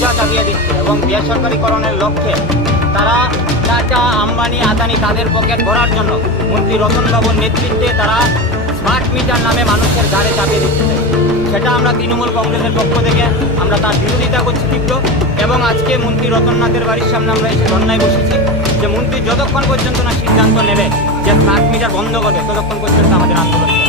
বোঝা চাপিয়ে দিচ্ছে এবং বেসরকারিকরণের লক্ষ্যে তারা টাটা, আম্বানি, আদানি তাদের পকেট ভরার জন্য মন্ত্রী রতনবাবুর নেতৃত্বে তারা স্মার্ট মিটার নামে মানুষের ঘাড়ে চাপিয়ে দিচ্ছে। সেটা আমরা তৃণমূল কংগ্রেসের পক্ষ থেকে আমরা তার বিরোধিতা করছি তীব্র। এবং আজকে মন্ত্রী রতননাথের বাড়ির সামনে আমরা এসে ধর্নায় বসেছি যে মন্ত্রী যতক্ষণ পর্যন্ত না সিদ্ধান্ত নেবে যে স্মার্ট মিটার বন্ধ করবে ততক্ষণ পর্যন্ত আমাদের আন্দোলন।